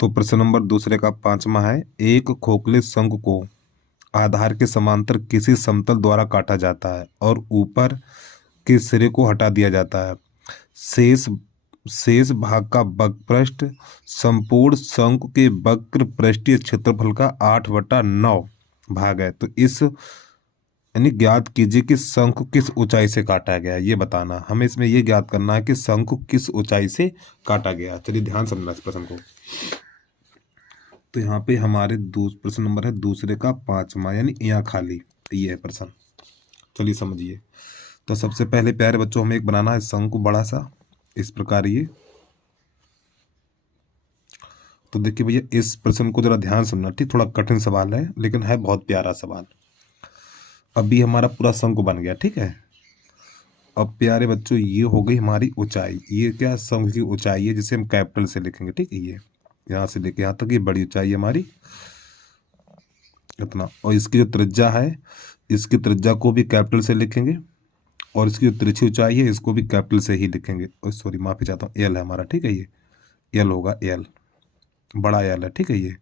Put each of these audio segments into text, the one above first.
तो प्रश्न नंबर दूसरे का पांचवा है, एक खोखले शंकु को आधार के समांतर किसी समतल द्वारा काटा जाता है और ऊपर के सिरे को हटा दिया जाता है। शेष शेष भाग का वक्रपृष्ठ संपूर्ण शंकु के वक्र पृष्ठीय क्षेत्रफल का 8/9 भाग है। तो इस यानी ज्ञात कीजिए कि शंकु किस ऊंचाई से काटा गया है, ये बताना हमें। इसमें ये ज्ञात करना है कि शंकु किस ऊंचाई से काटा गया। चलिए ध्यान समझना इस प्रश्न को। तो यहाँ पे हमारे प्रश्न नंबर है दूसरे का पांचवा, यानी यहाँ खाली ये है प्रश्न। चलिए समझिए। तो सबसे पहले प्यारे बच्चों हमें एक बनाना है शंकु बड़ा सा, इस प्रकार ये। तो देखिए भैया इस प्रश्न को जरा ध्यान सुनना, ठीक, थोड़ा कठिन सवाल है लेकिन है बहुत प्यारा सवाल। अभी हमारा पूरा शंकु बन गया, ठीक है। अब प्यारे बच्चों ये हो गई हमारी ऊंचाई। ये क्या शंकु की ऊंचाई है जिसे हम कैपिटल से लिखेंगे, ठीक है। ये यहाँ से लेके यहाँ तक ये बड़ी ऊंचाई है हमारी, इतना। और इसकी जो त्रिज्या है, इसकी त्रिज्या को भी कैपिटल से लिखेंगे और इसकी जो तिरछी ऊंचाई है इसको भी कैपिटल से ही लिखेंगे। और सॉरी माफी चाहता हूँ, एल है हमारा, ठीक है। ये एल होगा, एल बड़ा एल है, ठीक है। ये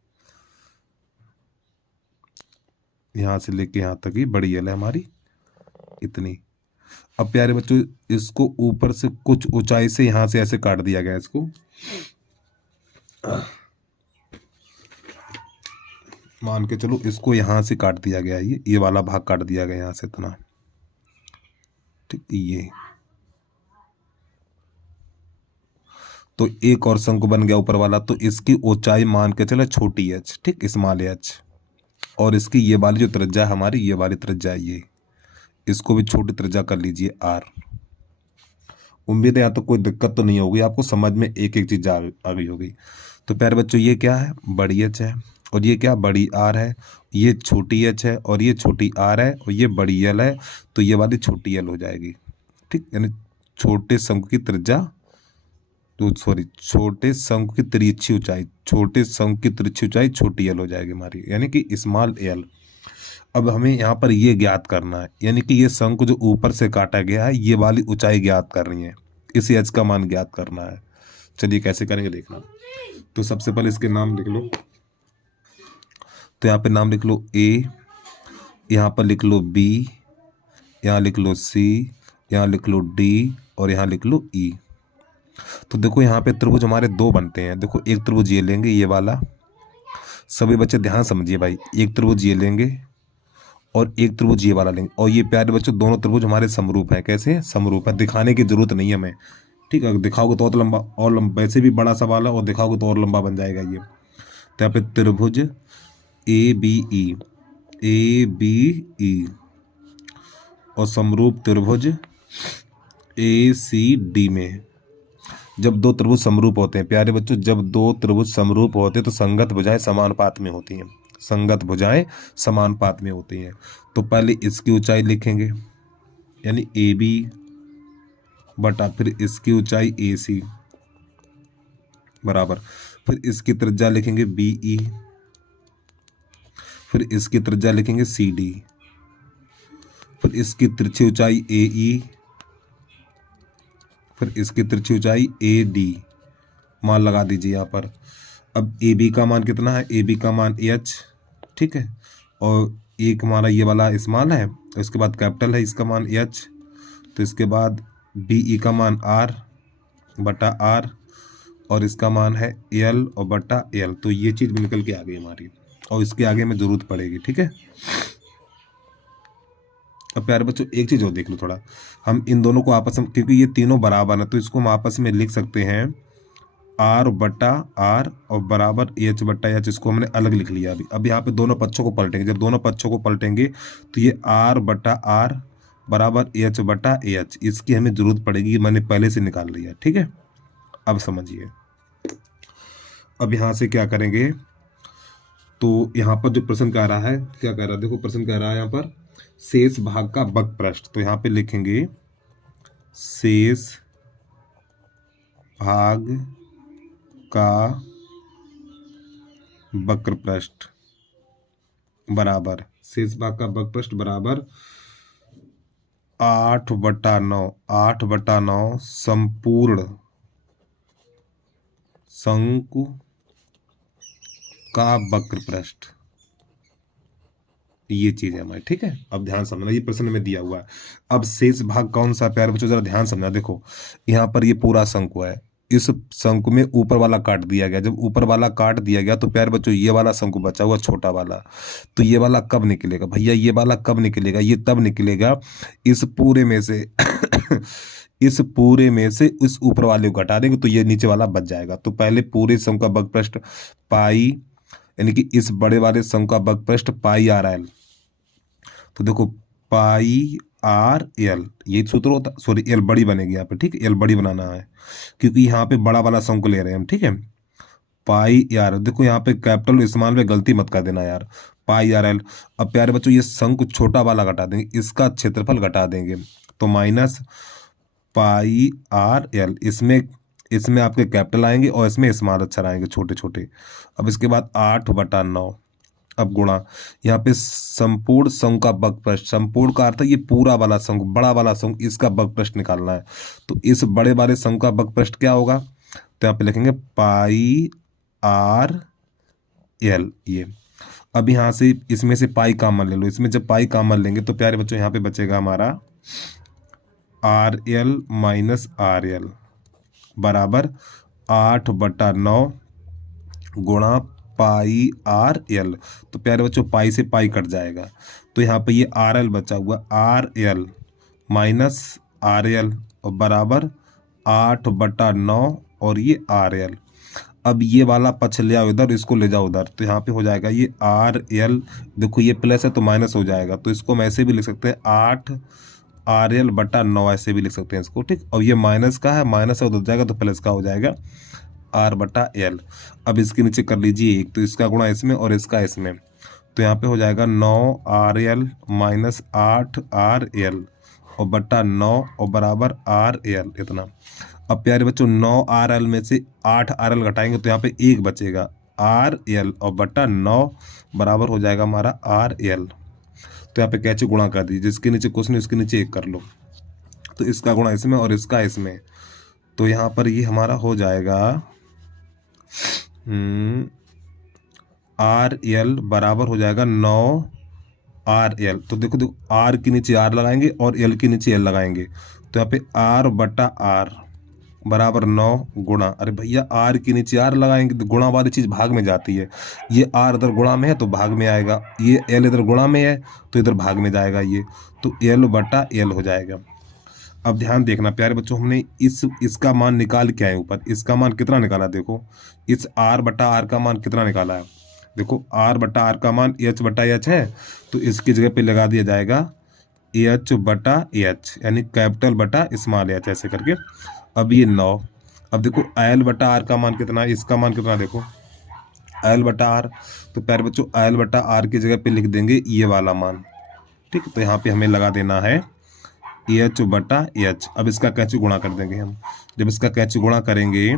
यहाँ से लेके यहाँ तक ही बड़ी एल है हमारी, इतनी। अब प्यारे बच्चों इसको ऊपर से कुछ ऊंचाई से यहाँ से ऐसे काट दिया गया इसको, मान के चलो इसको यहाँ से काट दिया गया, ये वाला भाग काट दिया गया यहाँ से इतना, ठीक। ये तो एक और शंकु बन गया ऊपर वाला। तो इसकी ऊंचाई मान के चलो छोटी एच, ठीक, स्मॉल एच। और इसकी ये वाली जो त्रिज्या है हमारी, ये वाली त्रिज्या है ये, इसको भी छोटी त्रिज्या कर लीजिए आर। उम्मीद है यहाँ तो कोई दिक्कत तो नहीं होगी आपको, समझ में एक एक चीज आ गई होगी। तो प्यारे बच्चों ये क्या है, बड़ी एच है, और ये क्या बड़ी आर है। ये छोटी एच है और ये छोटी आर है, और ये बड़ी एल है। तो ये वाली छोटी एल हो जाएगी, ठीक। यानी छोटे शंकु की त्रिज्या, तो सॉरी छोटे शंकु की तिरछी ऊंचाई, छोटे शंकु की तिरछी ऊंचाई छोटी एल हो जाएगी हमारी, यानी कि स्मॉल एल। अब हमें यहाँ पर ये ज्ञात करना है, यानी कि ये शंकु जो ऊपर से काटा गया है ये वाली ऊंचाई ज्ञात करनी है, इस एच का मान ज्ञात करना है। चलिए कैसे करेंगे देखना। तो सबसे पहले इसके नाम लिख लो। तो यहाँ पे नाम लिख लो ए, यहाँ पर लिख लो बी, यहाँ लिख लो सी, यहाँ लिख लो डी, और यहाँ लिख लो ई। तो देखो यहाँ पे त्रिभुज हमारे दो बनते हैं। देखो एक त्रिभुज ये लेंगे, ये वाला, सभी बच्चे ध्यान समझिए भाई, एक त्रिभुज ये लेंगे और एक त्रिभुज ये वाला लेंगे। और ये प्यारे बच्चों दोनों त्रिभुज हमारे समरूप हैं। कैसे हैं, समरूप है। दिखाने की जरूरत नहीं है हमें, ठीक है। दिखाओगे तो और लंबा, और लंबा, वैसे भी बड़ा सवाल है और दिखाओगे तो और लंबा बन जाएगा ये। तो यहाँ पे त्रिभुज A B E, A B E, और समरूप त्रिभुज ए सी डी में। जब दो त्रिभुज समरूप होते हैं प्यारे बच्चों, जब दो त्रिभुज समरूप होते हैं तो संगत भुजाएं समानुपात में होती हैं, संगत भुजाएं समानुपात में होती हैं। तो पहले इसकी ऊंचाई लिखेंगे, यानी ए बी बटा फिर इसकी ऊंचाई ए सी बराबर, फिर इसकी त्रिज्या लिखेंगे बी ई, फिर इसकी त्रिज्या लिखेंगे सी डी, फिर इसकी तिरछी ऊंचाई ए ई, फिर इसकी तिरछी ऊंचाई ए डी। मान लगा दीजिए यहाँ पर। अब ए बी का मान कितना है, ए बी का मान एच, ठीक है। और एक हमारा ये वाला स्मॉल है, उसके बाद कैपिटल है, इसका मान एच। तो इसके बाद बी ई का मान आर बटा आर, और इसका मान है एल और बटा एल। तो ये चीज़ भी निकल के आ गई हमारी, और इसके आगे में जरूरत पड़ेगी, ठीक है। अब प्यारे बच्चों एक चीज़ और देख लो थोड़ा, हम इन दोनों को आपस में, क्योंकि ये तीनों बराबर है तो इसको हम आपस में लिख सकते हैं आर बटा आर और बराबर एच बटा एच। इसको हमने अलग लिख लिया अभी। अब यहाँ पे दोनों पक्षों को पलटेंगे, जब दोनों पक्षों को पलटेंगे तो ये आर बटा आर बराबर एच बटा एच, इसकी हमें जरूरत पड़ेगी, मैंने पहले से निकाल लिया, ठीक है। अब समझिए, अब यहाँ से क्या करेंगे। तो यहाँ पर जो प्रश्न कह रहा है, क्या कह रहा है, देखो प्रश्न कह रहा है यहाँ पर शेष भाग का वक्रपृष्ठ। तो यहाँ पे लिखेंगे शेष भाग का वक्रपृष्ठ बराबर, शेष भाग का वक्रपृष्ठ बराबर 8/9, 8/9 संपूर्ण शंकु का वक्र पृष्ठ, ये चीज है हमारी, ठीक है। अब ध्यान समझना, ये प्रश्न में दिया हुआ है। अब शेष भाग कौन सा प्यारे बच्चों, जरा ध्यान समझना। देखो यहाँ पर ये पूरा शंकु है, इस शंकु में ऊपर वाला काट दिया गया। जब ऊपर वाला काट दिया गया तो प्यारे बच्चों ये वाला शंकु बचा हुआ छोटा वाला, तो ये वाला कब निकलेगा भैया, ये वाला कब निकलेगा, ये तब निकलेगा इस पूरे में से इस पूरे में से इस ऊपर वाले को घटा देंगे तो ये नीचे वाला बच जाएगा। तो पहले पूरे शंकु का वक्र पृष्ठ पाई, यानी कि इस बड़े वाले शंकु का वक्र पृष्ठ पाई आर एल, तो देखो पाई आर एल, ये सूत्र होता, सॉरी एल बड़ी बनेगी यहाँ पे, ठीक है, एल बड़ी बनाना है क्योंकि यहाँ पे बड़ा वाला शंकु ले रहे हैं हम, ठीक है। पाई यार देखो यहाँ पे कैपिटल इस्तेमाल में गलती मत कर देना यार, पाई आर एल। अब प्यारे बच्चों ये शंकु छोटा वाला घटा देंगे, इसका क्षेत्रफल घटा देंगे, तो माइनस पाई आर एल, इसमें इसमें आपके कैपिटल आएंगे और इसमें स्मॉल अक्षर आएंगे छोटे छोटे। अब इसके बाद 8/9, अब गुणा यहाँ पे संपूर्ण शंकु का वक्र पृष्ठ, संपूर्ण का अर्थ है ये पूरा वाला शंकु, बड़ा वाला शंकु, इसका वक्र पृष्ठ निकालना है। तो इस बड़े वाले शंकु का वक्र पृष्ठ क्या होगा, तो यहाँ पे लिखेंगे पाई आर एल ये। अब यहाँ से इसमें से पाई कॉमन ले लो, इसमें जब पाई कॉमन लेंगे तो प्यारे बच्चों यहाँ पे बचेगा हमारा R L minus R L बराबर 8/9 गुणा पाई आर एल। तो प्यारे बच्चों पाई से पाई कट जाएगा, तो यहाँ पे ये आर एल बचा हुआ, R L minus R L और बराबर 8/9 और ये आर एल। अब ये वाला पक्ष ले आओ इधर, इसको ले जाओ उधर, तो यहाँ पे हो जाएगा ये आर एल, देखो ये प्लस है तो माइनस हो जाएगा, तो इसको हम ऐसे भी लिख सकते हैं 8RL/9 ऐसे भी लिख सकते हैं इसको, ठीक। और ये माइनस का है, माइनस है उधर जाएगा तो प्लस का हो जाएगा R/L। अब इसके नीचे कर लीजिए एक, तो इसका गुणा इसमें और इसका इसमें, तो यहाँ पे हो जाएगा 9RL माइनस 8RL और बट्टा 9 और बराबर RL इतना। अब प्यारे बच्चों 9RL में से 8RL घटाएंगे तो यहाँ पे 1 बचेगा, RL और बट्टा 9 बराबर हो जाएगा हमारा RL। तो यहाँ पे कैसे गुणा कर दीजिए, जिसके नीचे कुछ नहीं उसके नीचे 1 कर लो, तो इसका गुणा इसमें और इसका इसमें, तो यहाँ पर ये हमारा हो जाएगा RL बराबर हो जाएगा 9RL। तो देखो देखो R के नीचे R लगाएंगे और L के नीचे L लगाएंगे, तो यहाँ पे R/R बराबर 9 गुणा, अरे भैया R के नीचे R लगाएंगे तो गुणा वाली चीज़ भाग में जाती है, ये R इधर गुणा में है तो भाग में आएगा, ये L इधर गुणा में है तो इधर भाग में जाएगा ये, तो L/L हो जाएगा। अब ध्यान देखना प्यारे बच्चों, हमने इसका मान निकाल के आए ऊपर, इसका मान कितना निकाला, देखो इस R/R का मान कितना निकाला है, देखो R/R का मान H/H है, तो इसकी जगह पे लगा दिया जाएगा H/H, यानी कैपिटल बटा स्मॉल h ऐसे करके। अब ये 9, अब देखो L/R का मान कितना है, इसका मान कितना देखो L/R, तो प्यारे बच्चों L/R की जगह पे लिख देंगे ये वाला मान, ठीक। तो यहाँ पे हमें लगा देना है H/H। अब इसका कैसे गुणा कर देंगे हम, जब इसका कैसे गुणा करेंगे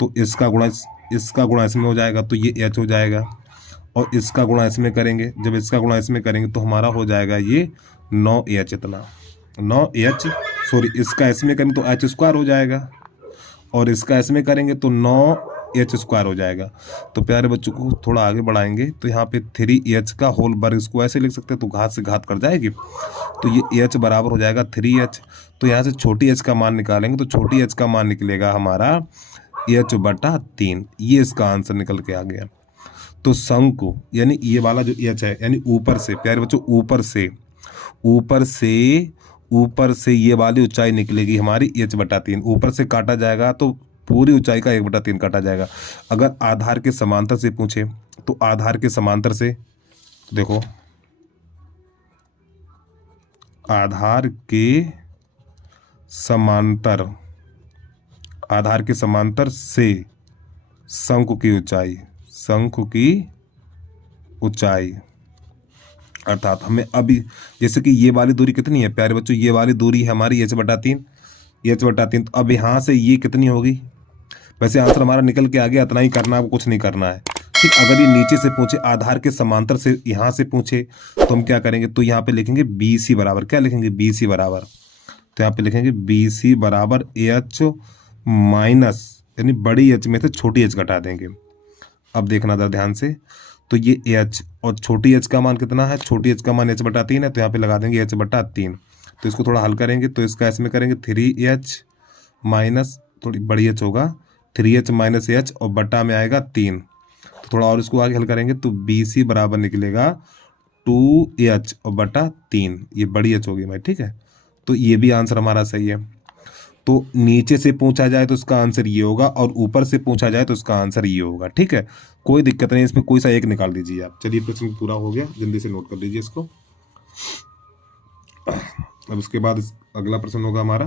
तो इसका गुणा इसमें हो जाएगा तो ये H हो जाएगा, और इसका गुणा इसमें करेंगे, जब इसका गुणा इसमें करेंगे तो हमारा हो जाएगा ये 9H इतना, 9H, सॉरी इसका इसमें करेंगे तो H² हो जाएगा, और इसका इसमें करेंगे तो 9H² हो जाएगा। तो प्यारे बच्चों को थोड़ा आगे बढ़ाएंगे तो यहाँ पे 3H का होल वर्ग, इसको ऐसे लिख सकते हैं तो घात से घात कर जाएगी, तो ये H बराबर हो जाएगा 3H। तो यहाँ से छोटी h का मान निकालेंगे तो छोटी h का मान निकलेगा हमारा H/3, ये इसका आंसर निकल के आ गया। तो शंकु यानी ये वाला जो H है, यानी ऊपर से प्यारे बच्चों ऊपर से ये वाली ऊंचाई निकलेगी हमारी H/3, ऊपर से काटा जाएगा तो पूरी ऊंचाई का 1/3 काटा जाएगा। अगर आधार के समांतर से पूछे तो आधार के समांतर से, देखो आधार के समांतर से शंकु की ऊंचाई अर्थात हमें अभी, जैसे कि ये वाली दूरी कितनी है प्यारे बच्चों, ये वाली दूरी है हमारी H/3, तो अब यहाँ से ये कितनी होगी, वैसे आंसर हमारा निकल के आ गया, इतना ही करना है, कुछ नहीं करना है, ठीक। अगर ये नीचे से पूछे आधार के समांतर से यहाँ से पूछे तो हम क्या करेंगे, तो यहाँ पे लिखेंगे BC बराबर, क्या लिखेंगे BC बराबर, तो यहाँ पे लिखेंगे BC बराबर H माइनस, यानी बड़ी H में से छोटी h घटा देंगे, अब देखना जरा ध्यान से, तो ये एच और छोटी एच का मान कितना है, छोटी एच का मान एच बटा 3 है, तो यहाँ पे लगा देंगे एच बटा 3। तो इसको थोड़ा हल करेंगे तो इसका इसमें करेंगे 3h माइनस थोड़ी बड़ी एच होगा 3h माइनस एच और बटा में आएगा 3। तो थोड़ा और इसको आगे हल करेंगे तो BC बराबर निकलेगा 2h और बटा 3, ये बड़ी एच होगी भाई, ठीक है। तो ये भी आंसर हमारा सही है। तो नीचे से पूछा जाए तो इसका आंसर ये होगा और ऊपर से पूछा जाए तो इसका आंसर ये होगा, ठीक है। कोई दिक्कत नहीं, इसमें कोई सा एक निकाल दीजिए आप। चलिए प्रश्न पूरा हो गया, जल्दी से नोट कर लीजिए इसको। अब उसके बाद अगला प्रश्न होगा हमारा